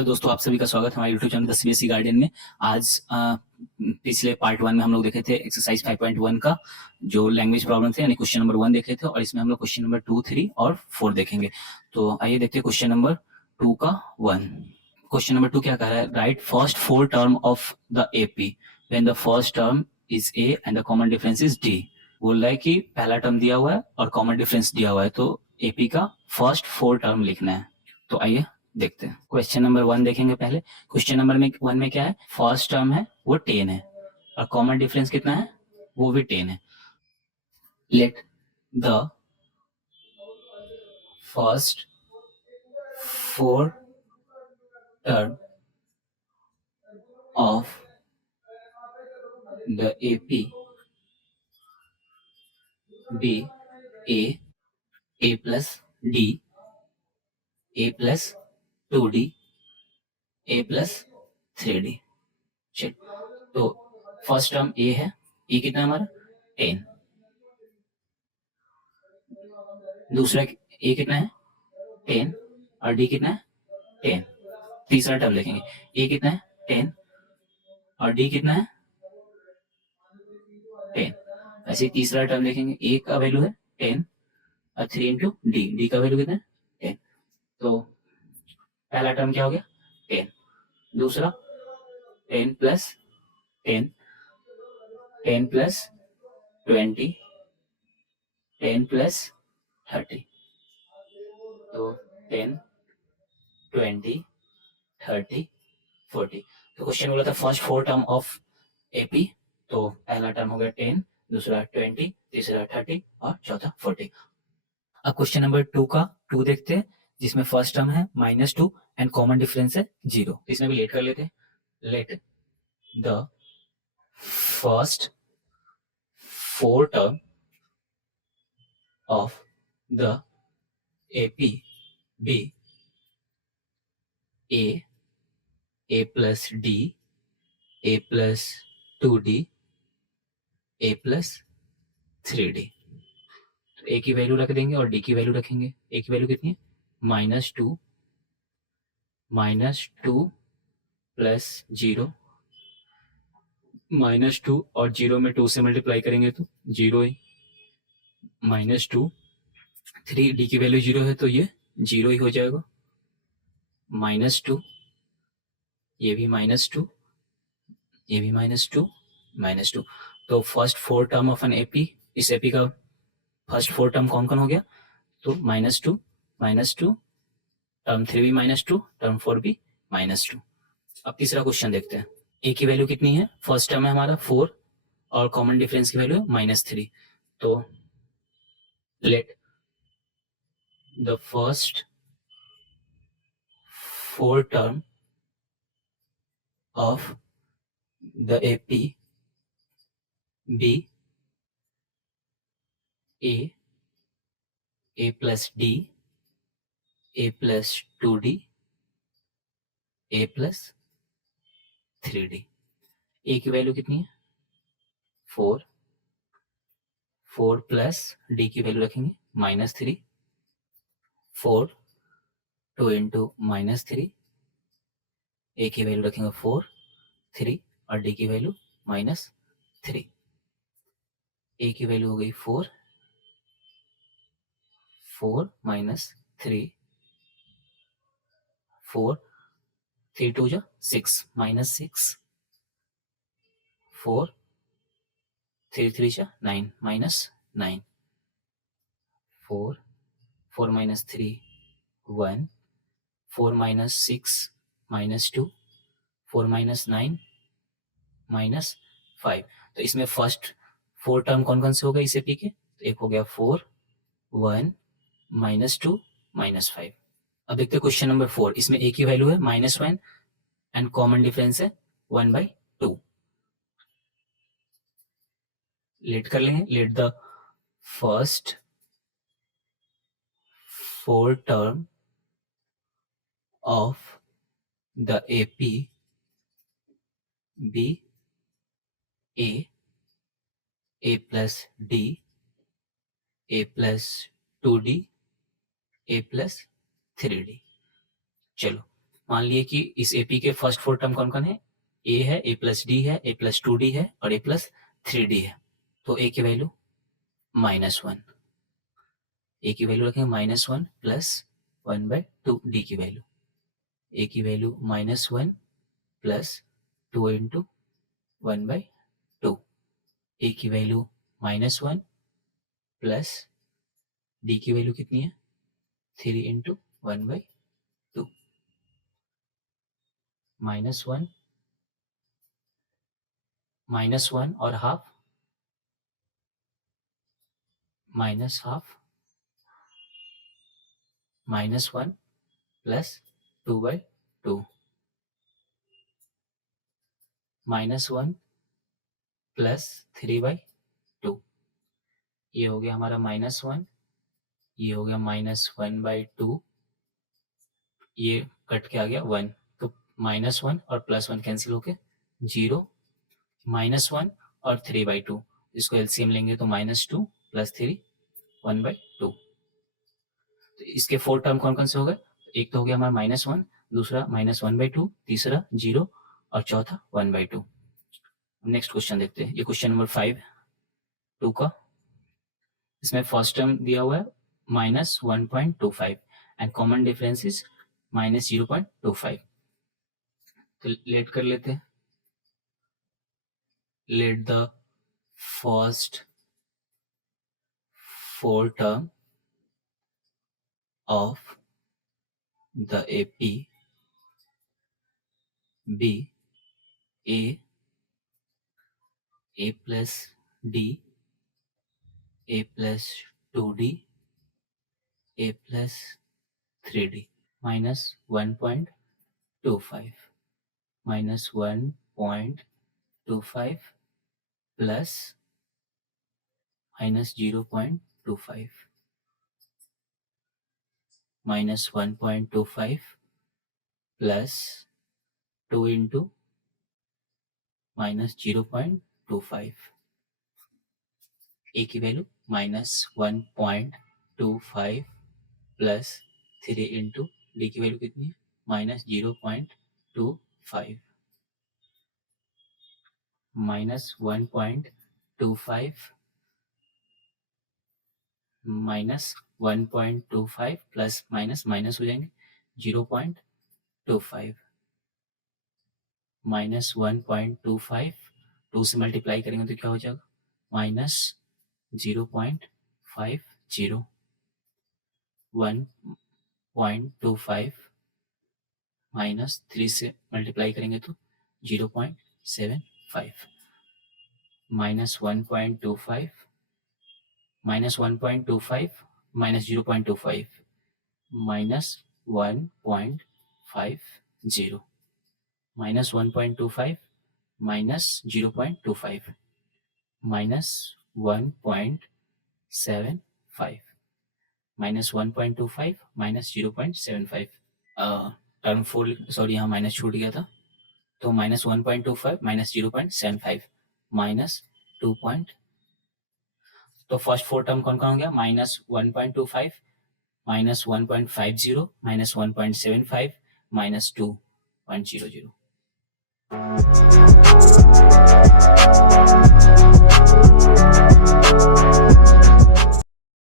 Hello दोस्तों, आप सभी का स्वागत है हमारे YouTube channel the CBSE guardian में। आज पिछले पार्ट 1 में हम लोग देखे थे एक्सरसाइज 5.1 का जो लैंग्वेज प्रॉब्लम थे, यानी क्वेश्चन नंबर 1 देखे थे, और इसमें हम लोग क्वेश्चन नंबर 2, 3 और 4 देखेंगे। तो आइए देखते हैं क्वेश्चन नंबर 2 का 1। क्वेश्चन नंबर 2 क्या कह रहा है? Right first 4 term of the AP when the first term is A and the common difference is D. बोल रहा है कि पहला टर्म दिया हुआ है और कॉमन डिफरेंस दिया हुआ है, तो एपी का फर्स्ट 4 टर्म लिखना है। तो आइए देखते हैं। क्वेश्चन नंबर 1 देखेंगे पहले। क्वेश्चन नंबर 1 में क्या है? फर्स्ट टर्म है वो 10 है और कॉमन डिफरेंस कितना है? वो भी 10 है। Let the first 4 term of the AP be a plus d, a plus 2d, a plus 3d। चल, तो फर्स्ट टर्म ए है, ए कितना है हमारा? 10। दूसरा ए कितना है? 10 और डी कितना है? 10। तीसरा टर्म लिखेंगे, ए कितना है? 10 और डी कितना है? 10। ऐसे तीसरा टर्म लिखेंगे, ए का वैल्यू है 10 और 3 इंटू डी, डी का वैल्यू कितना है? 10। तो पहला टर्म क्या हो गया? 10। दूसरा 10 प्लस 10, 10 प्लस 20, 10 प्लस 30। तो 10, 20, 30, 40। तो क्वेश्चन बोला था फर्स्ट 4 टर्म ऑफ एपी। तो पहला टर्म हो गया 10, दूसरा 20, तीसरा 30 और चौथा 40। अब क्वेश्चन नंबर 2 का 2 देखते हैं, जिसमें फर्स्ट टर्म है -2 एंड कॉमन डिफरेंस है 0। इसमें भी लेट कर लेते हैं। Let the first 4 term of the AP be a plus d, a plus 2d, a plus 3d। तो ए की वैल्यू रख देंगे और डी की वैल्यू रखेंगे। ए की वैल्यू कितनी है? -2 प्लस 0, -2 और 0 में 2 से मल्टीप्लाई करेंगे तो 0 ही, -2, 3 डी की वैल्यू 0 है तो ये 0 ही हो जाएगा। -2, ये भी -2, ये भी -2, -2। तो first 4 term of an AP, इस एपी का फर्स्ट 4 टर्म कौन कौन हो गया? तो -2, -2, टर्म 3 भी -2, टर्म 4 भी -2। अब तीसरा क्वेश्चन देखते हैं। ए की वैल्यू कितनी है? फर्स्ट टर्म है हमारा 4 और कॉमन डिफरेंस की वैल्यू है -3। तो let the first 4 term of the AP be a plus d, a plus 2d, a plus 3d। A की वैल्यू कितनी है? 4, 4 प्लस डी की वैल्यू रखेंगे -3, 4, 2 इंटू -3, ए की वैल्यू रखेंगे 4, 3 और डी की वैल्यू -3। ए की वैल्यू हो गई 4, 4 -3, 4, 3 2 जा 6, -6, 4, 3 3 जा 9, -9, 4, 4 -3, 1, 4 -6, -2, 4 -9, -5। तो इसमें फर्स्ट 4 टर्म कौन कौन से हो गए इस एपी के? तो एक हो गया 4, 1, -2, -5। अब देखते हैं क्वेश्चन नंबर 4। इसमें ए की वैल्यू है -1 एंड कॉमन डिफरेंस है 1/2। लेट कर लेंगे। Let the first 4 term of the AP be a plus d, a plus 2d, a plus 3d। चलो मान लिए कि इस एपी के फर्स्ट 4 टर्म कौन कौन है, ए है, ए प्लस डी है, ए प्लस 2d है और ए प्लस 3d है। तो ए की वैल्यू -1, ए की वैल्यू रखेंगे -1 प्लस 1/2 डी की वैल्यू, ए की वैल्यू -1 प्लस 2 इंटू 1/2, ए की वैल्यू -1 प्लस डी की वैल्यू कितनी है 3 इंटू 1/2, -1 और हाफ -1 प्लस 2/2, -1 प्लस 3/2, ये हो गया हमारा -1, ये हो गया -1/2, ये कट के आ गया 1, तो -1 और +1 कैंसिल होके 0, -1 और 3/2, इसको एलसीएम लेंगे तो -2 + 3 1/2। तो इसके 4 टर्म कौन कौन से हो गए, एक तो हो गया हमारा -1, दूसरा -1/2, तीसरा 0 और चौथा 1/2। नेक्स्ट क्वेश्चन देखते हैं, ये क्वेश्चन नंबर 5 2 का। इसमें फर्स्ट टर्म दिया हुआ है -1.25 एंड कॉमन डिफरेंस इज -0.25। तो लेट कर लेते हैं, let the first 4 term of the AP be A plus D, A plus 2D, A plus 3D, -1.25, -1.25 plus -0.25, -1.25 plus 2 into -0.25, ए की वैल्यू -1.25 प्लस 3 इंटू डी की value कितनी है -0.25, -1.25 प्लस माइनस हो जाएंगे 0.25, -1.25 2 से मल्टीप्लाई करेंगे तो क्या हो जाएगा -0.50, 1.25 -3 से मल्टीप्लाई करेंगे तो 0.75, -1.25 -1.25 -0.25 -1.50, -1.25 -0.25 -1.75, -1.25 -0.75। टर्म 4 सॉरी यहाँ माइनस छूट गया था, तो -1.25 -0.75 -2. तो फर्स्ट 4 टर्म कौन कौन हो गया -1.25 -1.50 -1.75 -2.00।